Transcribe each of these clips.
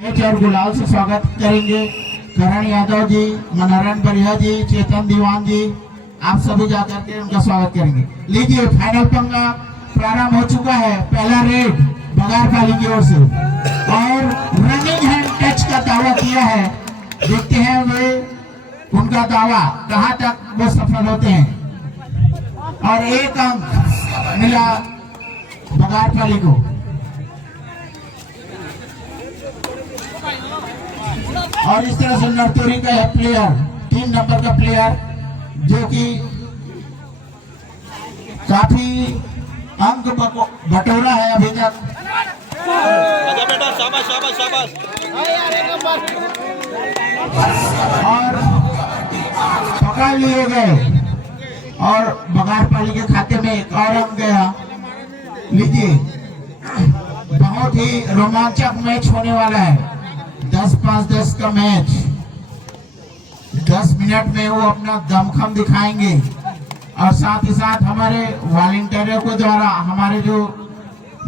और गुलाल से स्वागत करेंगे करण यादव जी, मनोहरन बढ़िया जी, चेतन दीवान जी, आप सभी जाकर के उनका स्वागत करेंगे। लीजिए, फाइनल पंगा प्रारंभ हो चुका है। पहला रेड बगारपाली की ओर से और रनिंग हैंड टच का दावा किया है। देखते हैं वे उनका दावा कहां तक वो सफल होते हैं। और एक अंक मिला बगारपाली को। और इस तरह से नरतोरी का है प्लेयर, 3 नंबर का प्लेयर, जो कि काफी अंक बटोरा है अभी तक। बेटा शाबाश शाबाश शाबाश। और पकड़ लिए गए और बगारपाली के खाते में एक और अंक गया। लीजिए, बहुत ही रोमांचक मैच होने वाला है। 10-5-10 का मैच। 10 मिनट में वो अपना दमखम दिखाएंगे और साथ ही साथ हमारे वॉलंटियरों के द्वारा हमारे जो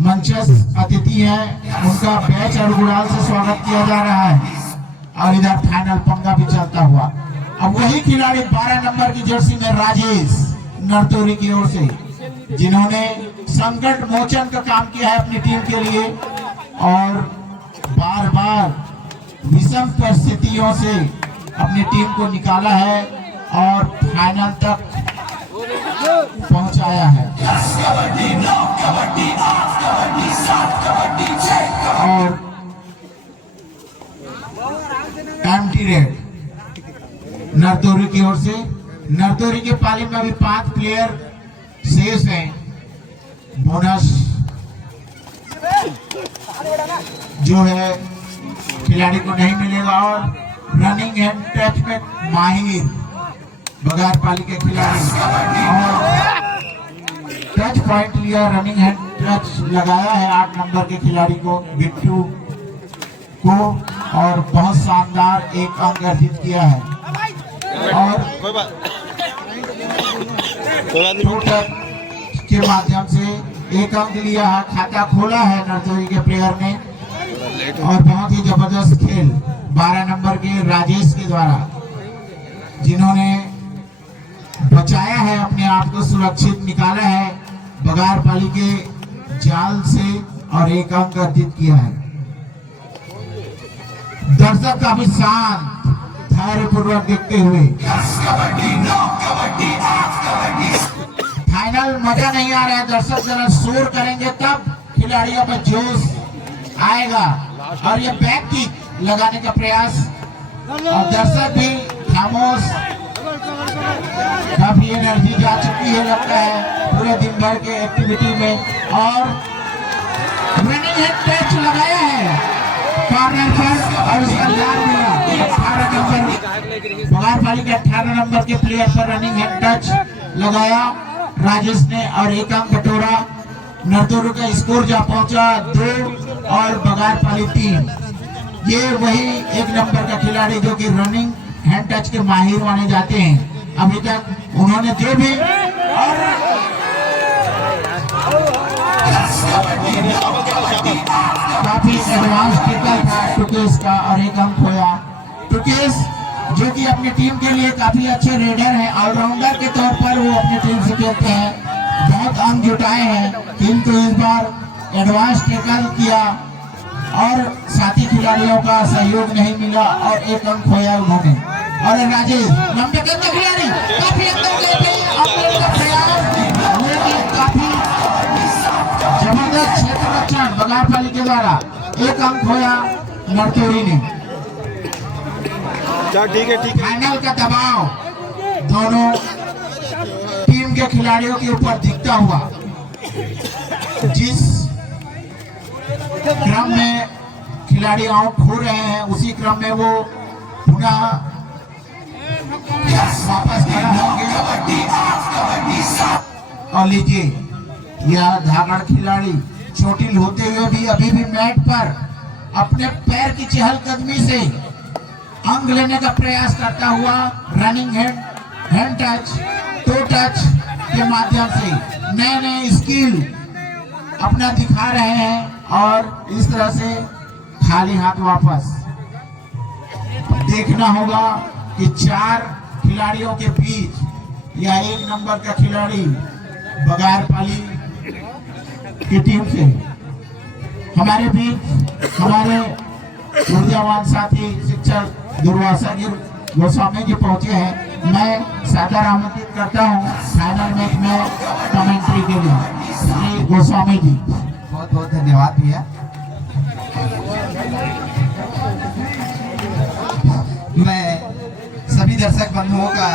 मंचस्थ अतिथि हैं उनका बैच और गुलाल से स्वागत किया जा रहा है। और इधर फाइनल पंगा भी चलता हुआ। अब वही खिलाड़ी 12 नंबर की जर्सी में राजेश नरतोरी की ओर से, जिन्होंने संकट मोचन का काम किया है अपनी टीम के लिए और बार बार विषम परिस्थितियों से अपनी टीम को निकाला है और फाइनल तक पहुंचाया है। और एम्प्टी रेड नरतोरी की ओर से। नरतोरी के पाली में अभी 5 प्लेयर शेष हैं। बोनस जो है खिलाड़ी को नहीं मिलेगा। और रनिंग एंड टच में माहिर बगारपाली के खिलाड़ी और टच पॉइंट लिया, रनिंग एंड टच लगाया है 8 नंबर के खिलाड़ी को, बिट्टू को, और बहुत शानदार एक अंक अर्जित किया है। और के माध्यम से एक अंक लिया है, खाता खोला है नरतोरी के प्लेयर ने। और बहुत ही जबरदस्त खेल 12 नंबर के राजेश के द्वारा, जिन्होंने बचाया है अपने आप को, सुरक्षित निकाला है बगारपाली के जाल से और एक अंक अर्जित किया है। दर्शक काफी शांत धैर्यपूर्वक देखते हुए। फाइनल मजा नहीं आ रहा है। दर्शक जरा शोर करेंगे तब खिलाड़ियों में जोश आएगा। और ये बैक किक लगाने का प्रयास, और दर्शक भी खामोश, काफी एनर्जी जा चुकी है लगता है पूरे दिन भर के एक्टिविटी में। और रनिंग हैंड टच लगाया है कॉर्नर पर और उसका लाभ मिला 18 नंबर बगारपाली के 18 नंबर के प्लेयर पर रनिंग हैंड टच लगाया राजेश ने और एक अंक बटोरा। नरतोरी का स्कोर जा पहुंचा 2 और बगारपाली 3। ये वही 1 नंबर का खिलाड़ी जो कि रनिंग हैंड टच के माहिर माने जाते हैं। अभी तक उन्होंने जो भी और काफी एडवांस टिकल था टुकेश का और एक अंक खोया। टुकेश जो कि अपनी टीम के लिए काफी अच्छे रेडर हैं, ऑलराउंडर के तौर पर वो अपनी टीम से खेलते हैं, बहुत अंक जुटाए हैं, किंतु इस बार एडवांस टैकल किया और साथी खिलाड़ियों का सहयोग नहीं मिला और एक अंक खोया उन्होंने। और राजेश लंबे कद के खिलाड़ी काफी अंदर लेते हैं अपने का प्रयास, लेकिन काफी जबरदस्त क्षेत्र रक्षण बगारपाली के द्वारा। एक अंक खोया नरतोरी ने। ठीक है। फाइनल का दबाव दोनों टीम के खिलाड़ियों के ऊपर दिखता हुआ, जिस क्रम में खिलाड़ी आउट हो रहे हैं उसी क्रम में वो पुनः वापस खड़ा होंगे। और लीजिए, यह धागड़ खिलाड़ी चोटिल होते हुए भी अभी भी मैट पर अपने पैर की चहलकदमी से अंक लेने का प्रयास करता हुआ running hand touch, to touch के माध्यम से नए नए स्किल अपना दिखा रहे हैं। और इस तरह से खाली हाथ वापस। देखना होगा कि 4 खिलाड़ियों के बीच या 1 नंबर का खिलाड़ी बगारपाली की टीम से हमारे बीच हमारे ऊर्जावान साथी शिक्षक दुर्वासा गोस्वामी जी पहुंचे हैं। मैं सादर आमंत्रित करता हूं फाइनल मैच में कमेंट्री के लिए श्री गोस्वामी जी। बहुत बहुत धन्यवाद भैया। मैं सभी दर्शक बंधुओं का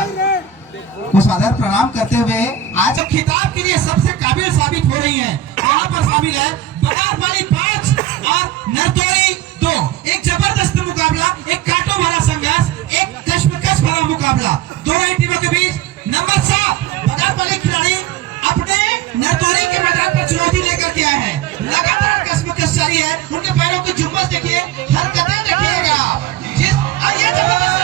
सादर प्रणाम करते हुए आज खिताब के लिए सबसे काबिल साबित हो रही हैं, यहाँ पर शामिल है बगारपाली 5 और नरतोरी 2। एक जबरदस्त मुकाबला, एक कांटों भरा संघर्ष, एक कश्मकश भरा मुकाबला दोनों ही टीमों के बीच। नंबर 7 बगारपाली खिलाड़ी अपने नरतोरी के मैदान पर चुनौती लेकर के आए हैं। लगातार कश्मकश जारी है, उनके पैरों की जुम्मस देखिए, हरकतें देखिएगा। ये जबरदस्त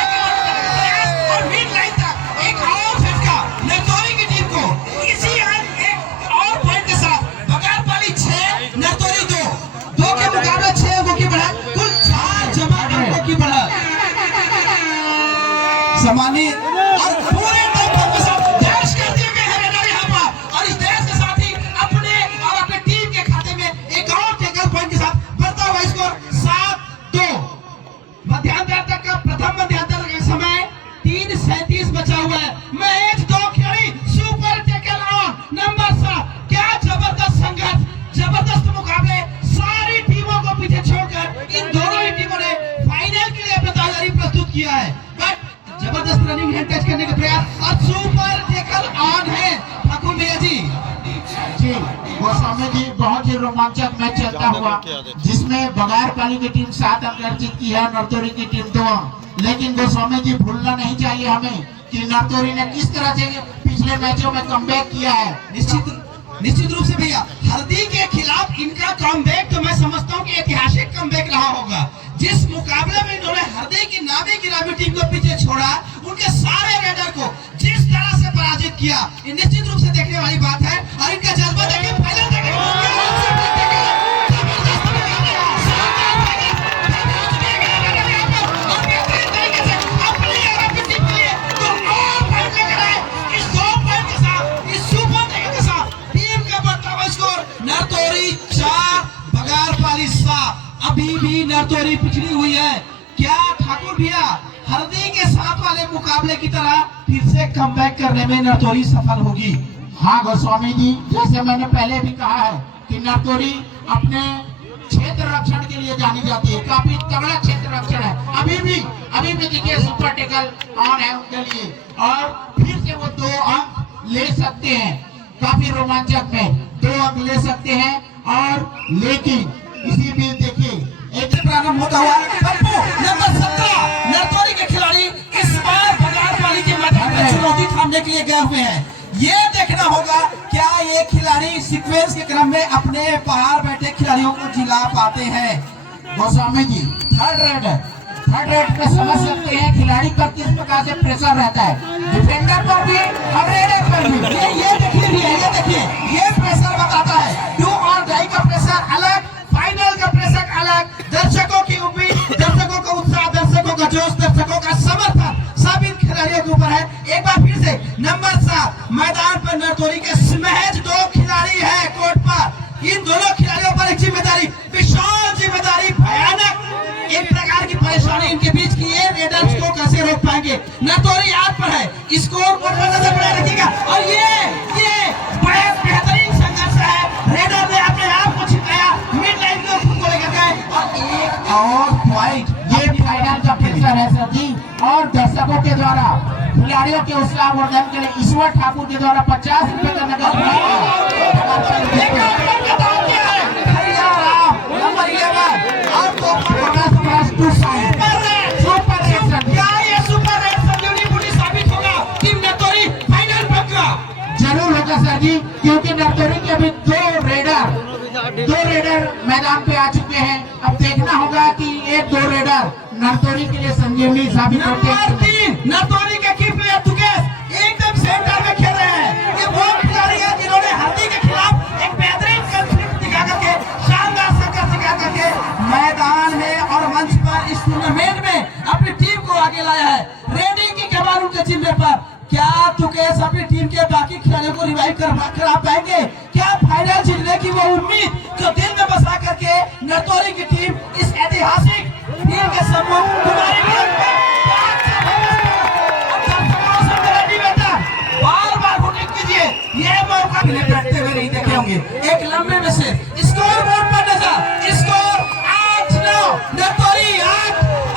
और मिड लाइन तक एक और झटका नरतोरी की टीम को इसी एक और पॉइंट के साथ बगारपाली 6 नरतोरी 2 के मुकाबले 6 अंकों की बढ़त, कुल 4 जमा अंकों की बढ़त। सम्मानित और पूरे टेम्पो के साथ डैश कर दिए गए हैं यहाँ पर, और इस डैश के साथ ही अपने टीम के खाते में एक और टैकल पॉइंट के साथ बढ़ता हुआ स्कोर 7-2। मध्यांतर तक का प्रथम मध्यांतर का समय 3:37 बचा हुआ है। मैच 2 खिलाड़ी सुपर टैकल ऑन नंबर 7। क्या जबरदस्त संघर्ष, जबरदस्त मुकाबले, सारी टीमों को पीछे छोड़कर इन दोनों ही टीमों ने फाइनल के लिए अपना तैयारी प्रस्तुत किया है। बट जबरदस्त रनिंग हैंड टच करने का प्रयास और सुपर टैकल ऑन है ठाकुर भैया जी। गोस्वामी जी, बहुत ही रोमांचक मैच चलता हुआ जिसमें बगारपाली की टीम 7 अंक अर्जित की है, नरतोरी की टीम 2 अंक। लेकिन गोस्वामी जी, भूलना नहीं चाहिए हमें कि नरतोरी ने किस तरह से पिछले मैचों में कमबैक किया है। निश्चित रूप से भैया, हरदी के खिलाफ इनका कमबैक तो मैं समझता हूँ कि ऐतिहासिक कमबैक रहा होगा। जिस मुकाबले में इन्होंने हरदी की नामी गिरामी टीम को पीछे छोड़ा, उनके सारे रेडर को जिस तरह से पराजित किया, ये निश्चित रूप से देखने वाली बात है। और इनका जज्बा देखिए, फाइनल देखिए, नरतोरी 4 बगारपाली 7। अभी भी नरतोरी पिछड़ी हुई है। क्या ठाकुर भैया हरदी के साथ वाले मुकाबले की तरह फिर से कमबैक करने में नरतोरी सफल होगी? हाँ गोस्वामी जी, जैसे मैंने पहले भी कहा है कि नरतोरी अपने क्षेत्र रक्षण के लिए जानी जाती है, काफी तगड़ा क्षेत्र रक्षण है। अभी भी देखिए सुपर टैकल ऑन है उनके लिए, और फिर से वो 2 अंक ले सकते हैं। काफी रोमांचक में 2 अंक ले सकते हैं। और लेकिन इसी बीच देखिए एक प्रारंभ होता हुआ नंबर 17 नरतोरी के खिलाड़ी इस बार बगारपाली के मैदान में चुनौती थामने के लिए गए हुए हैं। ये देखना होगा क्या ये खिलाड़ी सीक्वेंस के क्रम में अपने बाहर बैठे खिलाड़ियों को जिला पाते हैं। गोस्वामी जी, थर्ड रेड पे समझ सकते हैं खिलाड़ी पर किस प्रकार से प्रेशर रहता है, डिफेंडर पर भी और रेडर पर भी। ये देखिए ये प्रेशर बताता है। डू और डाई का प्रेशर अलग, फाइनल का प्रेशर अलग। दर्शकों की उम्मीद, दर्शकों का उत्साह, दर्शकों का जोश, दर्शकों का समर्थन सब इन खिलाड़ियों के ऊपर है। एक बार फिर से नंबर 7 मैदान पर नरतोरी के महज 2 खिलाड़ी है कोर्ट पर। इन दोनों खिलाड़ियों पर एक जिम्मेदारी, विशाल जिम्मेदारी, भयानक एक प्रकार की परेशानी इनके बीच की ये रेडर्स को कैसे रोक पाएंगे। नरतोरी याद पर है, स्कोर बोर्ड पर नजर बनाए रखिएगा। और ये बड़ा बेहतरीन संघर्ष है। रेडर ने अपने आप को छिपाया, मिड लाइन को खुद को लेकर गए और एक और पॉइंट। ये फाइनल का प्रेशर है सर जी, और दर्शकों के द्वारा खिलाड़ियों के उत्साहवर्धन के लिए ईश्वर ठाकुर के द्वारा 50 रुपए का नगद जरूर होगा सर जी, क्योंकि नरतोरी के अभी 2 रेडर मैदान पे आ चुके हैं। अब देखना होगा कि ये 2 रेडर नरतोरी के लिए संजीवनी साबित होते हैं। नंबर 3 नरतोरी के की प्लेयर तुकेश एकदम सेंटर में खेल रहे हैं। ये वो खिलाड़ी है जिन्होंने हरदी के खिलाफ एक बेहतरीन कॉन्फ्लिक्ट दिखा करके, शानदार संघर्ष दिखा करके मैदान में टूर्नामेंट में अपनी टीम को आगे लाया है। रेडी की कमान उनके जिम्मे पर। क्या तुकेश अपनी टीम के बाकी खिलाड़ियों को रिवाइव करा पाएंगे? क्या फाइनल जीतने की वो उम्मीद जो दिल में बसा करके नरतौरी की टीम इस ऐतिहासिक टीम के सम्मुख तुम्हारी बार-बार वोटिंग कीजिए। ये मौका मिले बैठते हुए नहीं देखे होंगे। एक लंबे में से स्कोर बोर्ड पर नजर, स्कोर 8-9, नरतौरी 8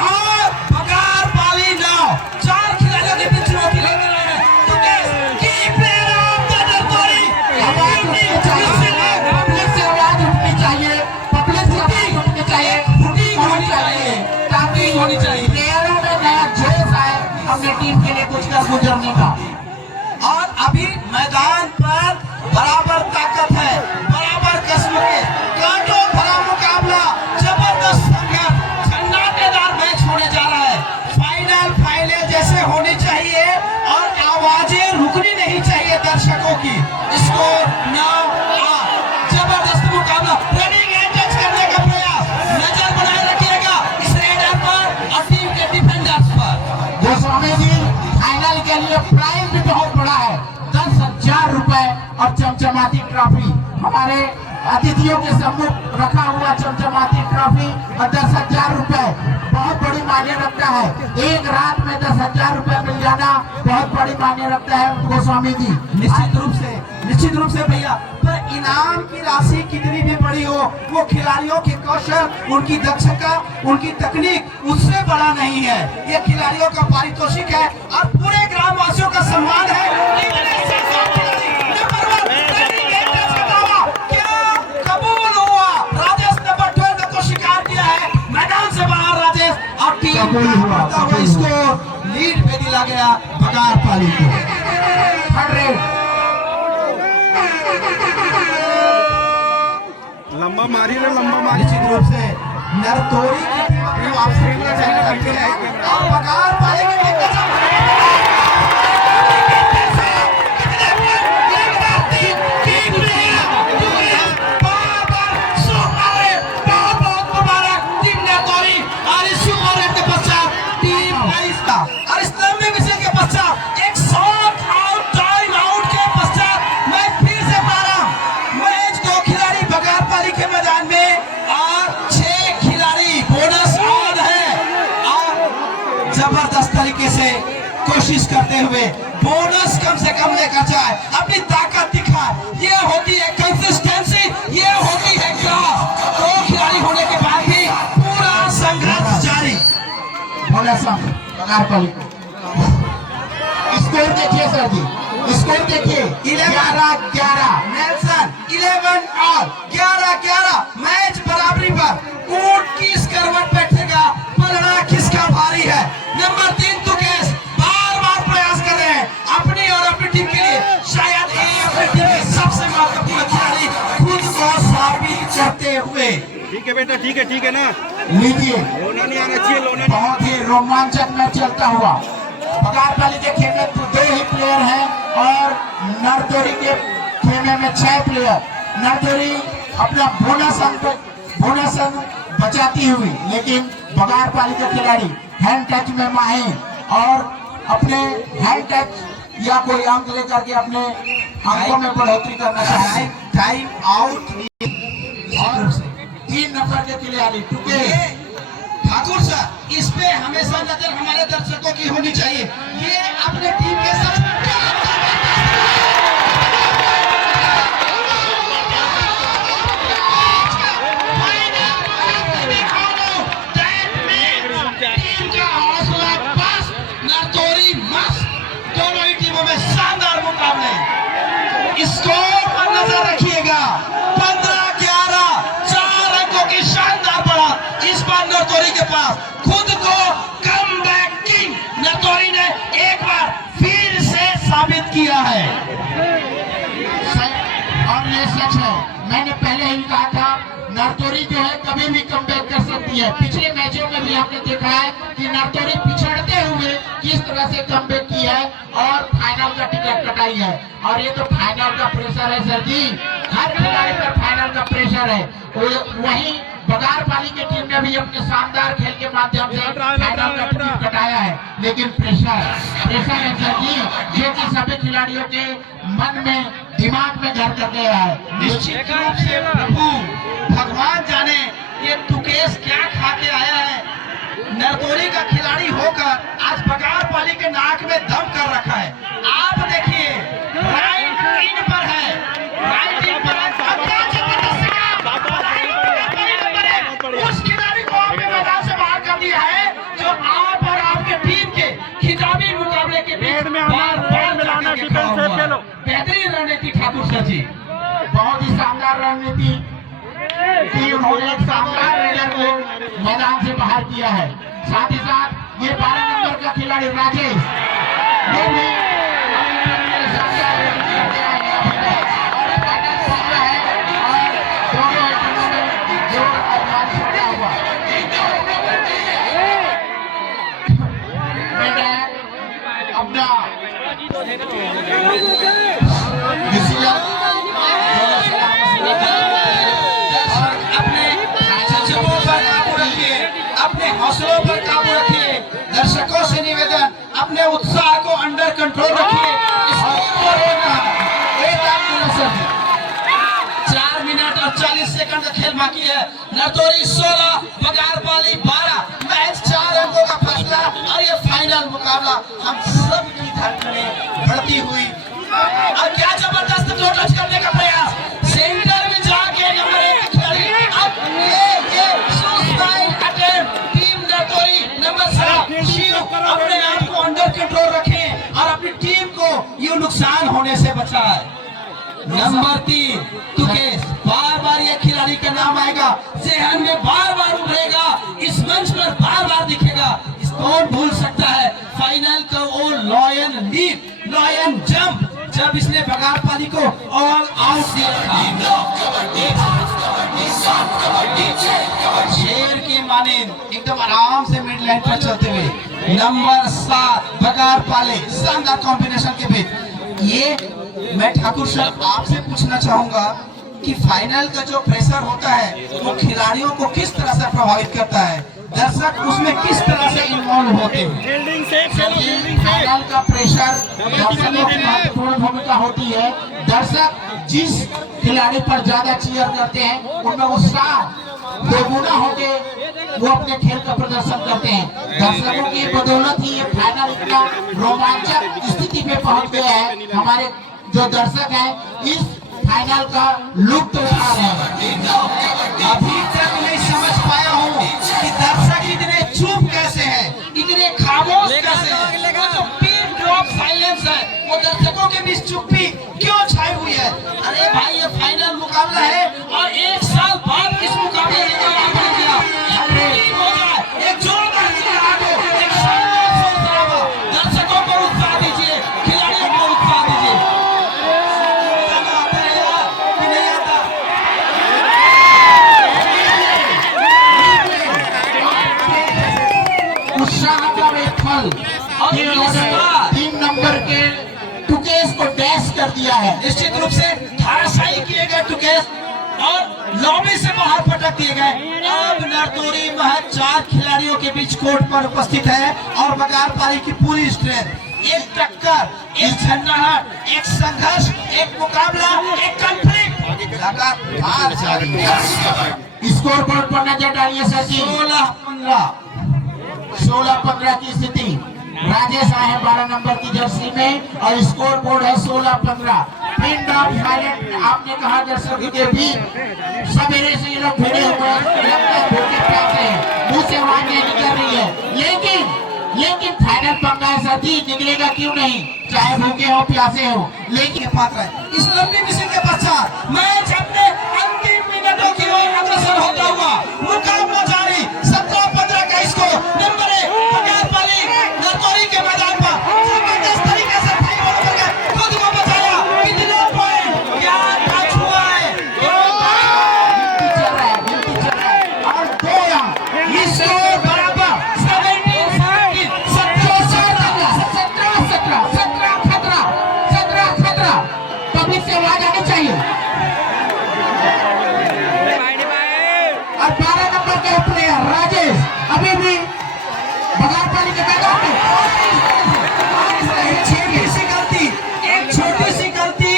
और बगार पाली 9। 4 खिलाड़ियों के बीच चुनौती लेकर आए हैं। तुकेश की प्लेयर ऑफ द नरतौरी। पब्लिक से आवाज उठनी चाहिए, पब्लिक से आवाज उठनी चाहिए, फुटिंग होनी चाहिए, टाइमिंग होनी चाहिए। प्लेयरों में नया जोश आए अपनी टीम के लिए कुछ कर गुजरने का। और अभी मैदान पर बराबर ताकत है, बराबर कस्म के कांटों भरा मुकाबला, जबरदस्त संघर्ष, सन्नाटेदार मैच होने जा रहा है। फाइनल जैसे होनी चाहिए और आवाजें रुकनी नहीं चाहिए दर्शकों की। स्कोर 9-8, जबरदस्त मुकाबला। रनिंग एंड टच करने का प्रयास, नजर बनाए रखिएगा इस रेडर पर और टीम के डिफेंडर्स पर। गोस्वामी जी, फाइनल के लिए प्राइज भी बहुत बड़ा है, 10,000 रुपए और चमचमाती ट्रॉफी। हमारे अतिथियों के सम्मुख रखा हुआ चमचमाती ट्रॉफी और 10,000 रुपए बहुत बड़ी मायने रखता है। एक रात में 10,000 रुपए मिल जाना बहुत बड़ी मायने रखता है गोस्वामी जी। निश्चित रूप से भैया, पर इनाम की राशि कितनी भी बड़ी हो, वो खिलाड़ियों के कौशल, उनकी दक्षता, उनकी तकनीक उससे बड़ा नहीं है। ये खिलाड़ियों का पारितोषिक है और पूरे ग्रामवासियों का सम्मान है। क्या कबूल हुआ? राजेश नंबर 12 को शिकार किया है मैदान से बाहर। राजेश और टीम कबूल हुआ, कबूल इसको लीड पे दिला गया बगार पाली को। 100 लंबा मारी ना, लंबा मारी। निश्चित रूप से नरतौरी की टीम अपनी वापसी के लिए जारी रखती है और बगार पाली की टीम का और इस लंबे विषय के पश्चात एक शॉट आउट टाइम आउट के पश्चात मैच फिर से प्रारंभ। मैच 2 खिलाड़ी बगार पाली के मैदान में और 6 खिलाड़ी बोनस ऑन है और जबरदस्त तरीके से कोशिश करते हुए बोनस कम से कम लेकर जाए, अपनी ताकत दिखाए। ये होती है कंसिस्टेंसी, ये होती है क्लास। 2 खिलाड़ी होने के बाद भी पूरा संघर्ष जारी। बोला साहब बगार पाली को। स्कोर देखिए सर जी, स्कोर देखिए 11-11। Nelson 11 all 11-11। मैच बराबरी पर। ऊंट किस करवट बैठेगा, पलड़ा किसका भारी है। नंबर 3 तुकेश बार-बार प्रयास कर रहे हैं अपनी और अपनी टीम के लिए। शायद ये अपनी टीम के सबसे महत्वपूर्ण खिलाड़ी खुद को साबित करते हुए। ठीक है बेटा, ठीक है ना। लीजिए, लोना नहीं आना चाहिए, लोना। बहुत ही रोमांचक मैच चलता हुआ। बगार पाली के खेमे में 2 ही प्लेयर हैं और नरतौरी के खेमे में 6 प्लेयर। नरतौरी अपना बोनस अंक बचाती हुई, लेकिन बगार पाली के खिलाड़ी हैंड टच में माहिर और अपने हैंड टच या कोई अंक लेकर के अपने अंकों में बढ़ोतरी करना चाहते हैं। टाइम आउट 3 नंबर के खिलाड़ी टुके ठाकुर सर, इस पे हमेशा नजर हमारे दर्शकों की होनी चाहिए। ये अपने टीम के सबसे टीम का हौसला बस, नरतौरी मस्त। दोनों ही टीमों में शानदार मुकाबले। स्कोर पर नजर रखिएगा, 15-11, 4 अंकों की शानदार बढ़त इस बार नरतौरी के पास। खुद को कमबैक किंग नरतौरी ने एक बार फिर से साबित किया है। और ये सच है, मैंने पहले ही कहा था नरतौरी जो है कभी भी कमबैक कर सकती है। पिछले मैचों में भी आपने देखा है कि नरतौरी पिछड़ते हुए किस तरह से कमबैक की है और फाइनल का टिकट कटाई है। और ये तो फाइनल का प्रेशर है सर जी, हर खिलाड़ी पर फाइनल का प्रेशर है। वही बगार पाली की टीम ने भी अपने शानदार खेल के माध्यम से फाइनल का टिकट कटाया है, लेकिन प्रेशर है सर जी, जो कि सभी खिलाड़ियों के मन में दिमाग में घर कर गया है। निश्चित रूप से प्रभु भगवान जाने ये तुकेश क्या खा के आया है। नरतोरी का खिलाड़ी होकर आज बगार पाली के नाक में दम कर रखा है। आप देखिए राइट इन पर है, राइट इन पर है। उस खिलाड़ी को आपने मैदान से बाहर कर दिया है जो आप और आपके टीम के खिताबी मुकाबले के बीच में बेहतरीन रणनीति ठाकुर सर जी, बहुत ही शानदार रणनीति की उन्होंने एक शानदार रेडर को मैदान से बाहर किया है। साथ ही साथ ये 12 नंबर का खिलाड़ी राजेश ये भी शानदार रणनीति किया है और फाइनल पहुंच रहा है और दोनों टीमों में जोर आजमाइश होता हुआ अपना अपने हौसलों पर काबू रखिए। दर्शकों से निवेदन, अपने उत्साह को अंडर कंट्रोल रखिए। 4 मिनट और 40 सेकंड का खेल बाकी है। नरतोरी 16, बगार पाली 12, मैच 4 अंकों का फैसला और ये फाइनल मुकाबला हम सब की धड़कनें बढ़ती हुई और क्या जबरदस्त फ्लो टच करने का प्रयास, सेंटर में जाके नंबर 1 खिलाड़ी अब ये सुसाइड अटेम्प्ट टीम नरतोरी नंबर 7 शिव अपने आप को अंडर कंट्रोल रखें और अपनी टीम को ये नुकसान होने से बचाए। नंबर 3 तुकेश, बार बार ये खिलाड़ी का नाम आएगा, जहन में बार बार उभरेगा, इस मंच पर बार बार दिखेगा। इस कौन भूल सकता है फाइनल का वो लॉयन लीप, लॉयन जंप जब इसने बगार पाली को ऑल आउट दिया था। शेर की मानिंद एकदम आराम से मिड लाइन पर चलते हुए नंबर 7 बगार पाली, शानदार कॉम्बिनेशन के बीच। ये मैं ठाकुर सर आपसे पूछना चाहूंगा कि फाइनल का जो प्रेशर होता है वो खिलाड़ियों को किस तरह से प्रभावित करता है, दर्शक उसमें किस तरह से इन्वॉल्व होते हैं। फाइनल का प्रेशर दर्शकों की महत्वपूर्ण भूमिका होती है। दर्शक जिस खिलाड़ी पर ज्यादा चीयर करते हैं उनमें उत्साह दोगुना होके वो अपने खेल का प्रदर्शन करते हैं। दर्शकों की बदौलत ही ये फाइनल इतना रोमांचक स्थिति पे पहुंच गया है। हमारे जो दर्शक हैं इस फाइनल का लुत्फ उठा रहे हैं। अभी तक नहीं समझ पाया हूँ कि दर्शक इतने चुप कैसे हैं, इतने खामोश कैसे हैं। वो जो पिन ड्रॉप साइलेंस है वो दर्शकों के बीच चुप्पी क्यों छाई हुई है। अरे भाई ये फाइनल मुकाबला है और 1 साल बाद इस मुकाबले में एक जोरदार चिल्लाहट, एक शानदार शोर-शराबा, दर्शकों को उत्साह दीजिए, खिलाड़ियों को उत्साह दीजिए। आता है यार कि नहीं आता? उत्साह का एक फल और इन्होंने 3 नंबर के तुकेश को डैश कर दिया है। निश्चित रूप से धाराशायी किए गए तुकेश और लॉबी से बाहर पटक दिए गए। अब नरतोरी महज 4 खिलाड़ियों के बीच कोर्ट पर उपस्थित है और बगार पाली की पूरी स्ट्रेंथ, एक टक्कर, एक झंझाहट, एक संघर्ष, एक मुकाबला, एक कॉन्फ्लिक्ट लगातार जारी है। स्कोर बोर्ड पर नजर डालिए सर जी। 16-15 की स्थिति। राजेश आए हैं 12 नंबर की जर्सी में और स्कोर बोर्ड है 16-15। पिन ड्रॉप साइलेंट आपने कहा दर्शकों के भी सवेरे से ये लोग भिड़े हुए हैं, भूखे प्यासे हैं, मुंह से आवाज नहीं निकल रही है। लेकिन फाइनल पंगा है सर जी, निकलेगा क्यों नहीं, चाहे भूखे हो प्यासे हो। लेकिन पात्र है इस लंबी मिशन के पश्चात मैच अपने अंतिम मिनटों की ओर अग्रसर होता हुआ मुकाबला जारी। 17-15 का स्कोर। नंबर 1 बगार पाली नरतोरी के मैदान पर जबरदस्त तरीके से भाई बॉल करके खुद को बचाया। कितने पॉइंट क्या टच हुआ है, चल रहा है और 2 रन स्कोर बराबर 17-17। 17 पब्लिक से आवाज आनी चाहिए। और 12 खिलाड़ी के मैदान में। एक छोटी सी गलती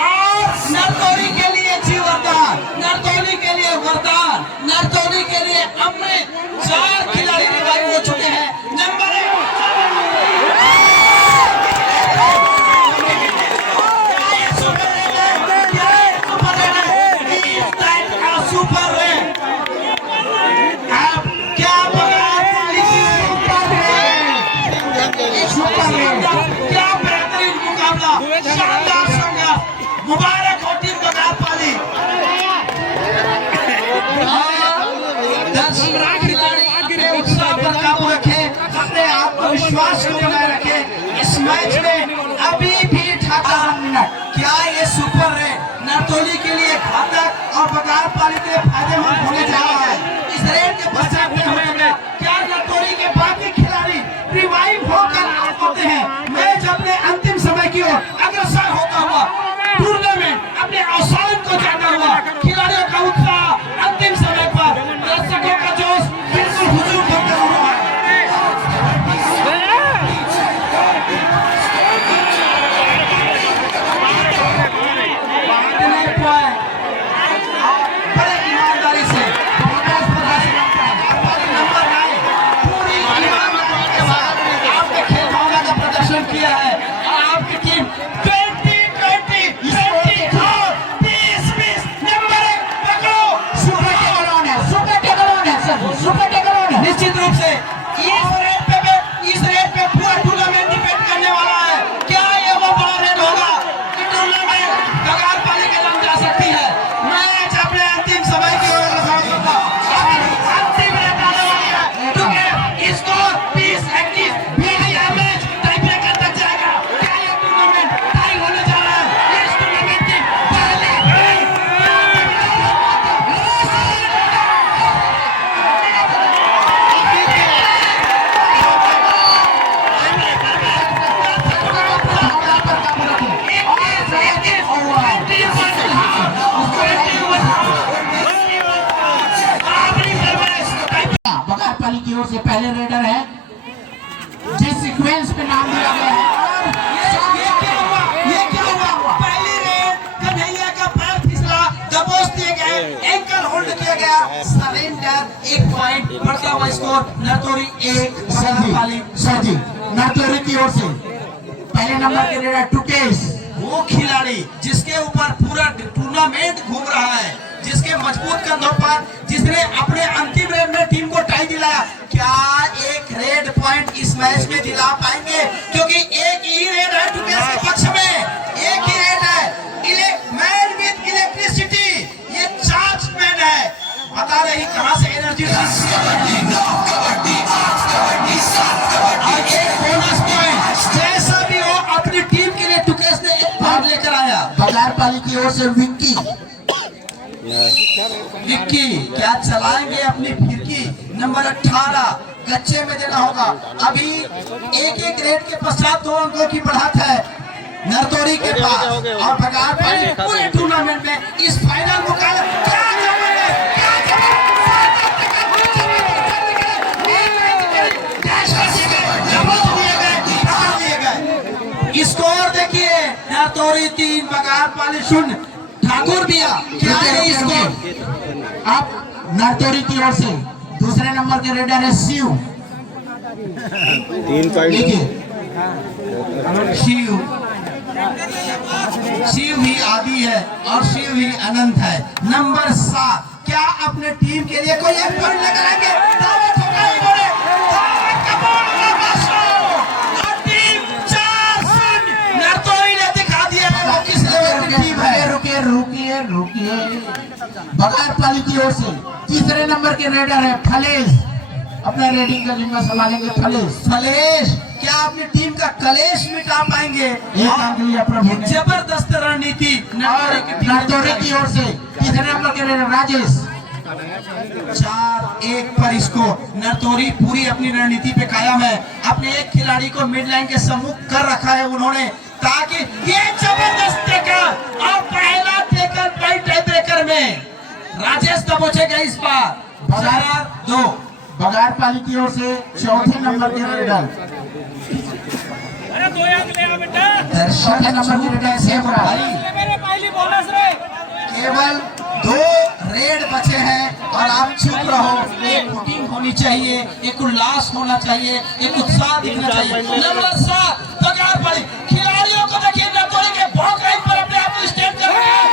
और नरतौली के लिए जी वरदान, नरतौली के लिए वरदान, नरतौली के लिए अमृत। 4 खिलाड़ी रिवाइव हो चुके हैं। नंबर 1 सुपर है। अब क्या क्या बेहतरीन मुकाबला, शानदार संघर्ष। मुबारक हो टीम बगार पाली। 10 खिलाड़ी अपने उत्साह पर काबू रखे, अपने आत्मविश्वास को बनाए रखे। इस मैच में अभी भी क्या ये सुपर है नरतौली के लिए घातक और बगार पाली के लिए फायदेमंद होने जा रहा है। इस रेड के पश्चात क्या नरतौली के बाकी खिलाड़ी रिवाइव होकर आ पाते हैं? मैच अपने अंतिम समय की ओर अग्रसर होता हुआ, टूर्नामेंट अपने अवसान को जाता हुआ, खिलाड़ियों का उत्साह अंतिम समय पर, दर्शकों का जोश बिल्कुल हुजूम भरकर हुआ है। बड़े ईमानदारी से नंबर 9 पूरी ईमानदारी के साथ आपके खेल भावना का प्रदर्शन किया है और आपकी टीम 20-20 नंबर 1 पकड़ो। सुपर टेकल है। निश्चित रूप से इस रेट पे पूरा टूर्नामेंट डिपेंड करने वाला है। क्या ये वो बड़ा रेट होगा कि टूर्नामेंट बगार पाली के नाम जा सकती है? मैच अपने अंतिम समय की ओर अग्रसर होगा। अंतिम रेट आने वाली है क्योंकि स्कोर 20-21 मैच टाई ब्रेकर तक जाएगा। क्या ये टूर्नामेंट टाई होने जा रहा है? इस टूर्नामेंट की बगार पाली की ओर से पहले रेडर है जिस सीक्वेंस पे नाम दिया गया है। ये क्या हुआ? पहली रेड कन्हैया का पैर फिसला, दबोच दिए गए, एंकल होल्ड किया गया, सरेंडर। 1 पॉइंट बढ़ता हुआ स्कोर नरतौली 1 बगार पाली। सर जी नरतौली की ओर से पहले नंबर के रेडर टुकेश, वो खिलाड़ी जिसके ऊपर पूरा टूर्नामेंट घूम रहा है, जिसके मजबूत कंधों पर, जिसने अपने अंतिम रेड में टीम को टाई दिलाया, क्या एक रेड पॉइंट इस मैच में दिला पाएंगे? क्योंकि एक ही रेड है टुकेश के पक्ष में, एक ही रेड है। मैन विद इलेक्ट्रिसिटी, ये चार्ज मैन है। पता नहीं कहां से एनर्जी बोनस पॉइंट जैसा भी हो अपनी टीम के लिए टुकेश ने एक पॉइंट लेकर आया। बगार पाली की ओर से विक्की क्या चलाएंगे अपनी फिरकी? नंबर 18 कच्चे में देना होगा। अभी एक रेड के पश्चात 2 अंकों की बढ़त है नरतौली के पास और बगार पाली पूरे टूर्नामेंट में इस फाइनल मुकाबले स्कोर देखिए, नरतौली 3 बगार पाली 0। ठाकुर भैया क्या है स्कोर? अब नरतौली की ओर से दूसरे नंबर के रेडर है शिव। 3 पॉइंट। शिव भी आदि है और शिव भी अनंत है। नंबर 7 क्या अपने टीम के लिए कोई एक पॉइंट लेकर आएंगे? दावा ठोका इन्होंने। नरतौली ने दिखा दिया है वो किस लेवल की टीम है। रुकिए बगार पाली की ओर से तीसरे नंबर के रेडर है फलेश। अपना रेडिंग का जिम्मा संभालेंगे फलेश क्या अपनी टीम का कलेश मिटा पाएंगे? एक अंक लिया प्रभु ने। जबरदस्त रणनीति नरतौली की ओर से तीसरे नंबर के रेडर राजेश। 4-1 पर स्कोर। नरतौली पूरी अपनी रणनीति पे कायम है। अपने एक खिलाड़ी को मिड लाइन के सम्मुख कर रखा है उन्होंने, ताकि ये जबरदस्त टेकर और पहला टेकर पॉइंट टाई ब्रेकर में राजेश दबोचेगा इस बार। 4-2 बघार पाली की ओर से चौथे नंबर के रेडर चौथे नंबर के रेडर सेमरा केवल 2 रेड बचे हैं और आप चुप रहो। एक बुकिंग होनी चाहिए, एक उल्लास होना चाहिए, एक उत्साह दिखना चाहिए। नंबर 7 बघार पाली खिलाड़ियों को देखिए नटोरी के भौंक रही पर अपने आप को स्टैंड कर रहे हैं।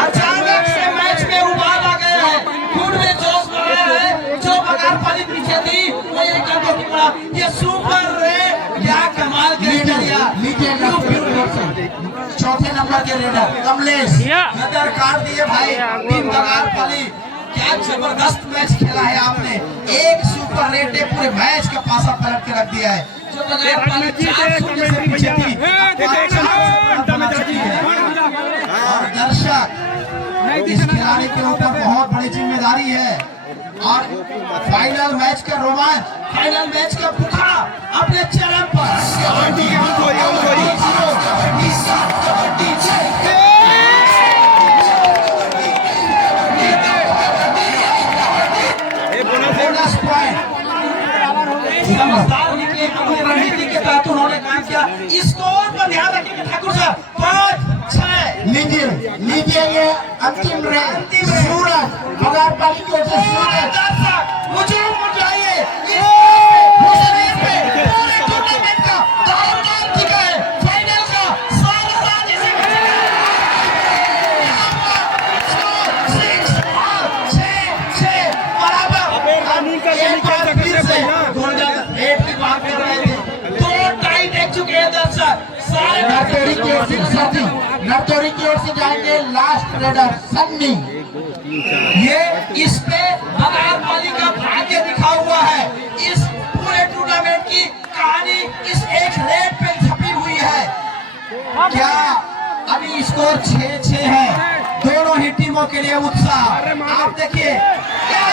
अचानक से मैच में उबाल आ गया है, खून में जोश भरा है। जो बघार पाली पीछे थी वो यही करके की पड़ा। ये सुपर रे क्या कमाल के चौथे नंबर के रेडर कमलेश नजर काट दिए भाई। टीम बघार पाली क्या जबरदस्त मैच खेला है आपने। एक सुपर रेड ने पूरे मैच का पासा पलट के रख दिया है। जो बघार पाली 4-0 से पीछे थी और दर्शक इस खिलाड़ी के ऊपर बहुत बड़ी जिम्मेदारी है और फाइनल मैच का रोमांच, फाइनल मैच का बुखार अपने चरम पर। बोनस पॉइंट समझदार निकले, अपनी रणनीति के तहत उन्होंने काम किया। स्कोर पर ध्यान रखिए ठाकुर साहब। 5-6 लीजिए ये अंतिम रेड सूरज बघार पाली की ओर से सूरज हुजूम उठाइए। टूर्नामेंट का दारोमदार टिका है, फाइनल का सारा राज इसी में है। 6 बराबर। एक बार फिर से गोल्डन रेड की बात कर रहे थे। 2 टाई देख चुके हैं दर्शक। नरतोरी की ओर से साथी नरतोरी की ओर से जाएंगे लास्ट रेडर सन्नी। ये इस पे बघार पाली का भाग्य लिखा हुआ है। इस पूरे टूर्नामेंट की कहानी इस एक रेड पे छपी हुई है। क्या अभी स्कोर 6-6 है। दोनों ही टीमों के लिए उत्साह आप देखिए क्या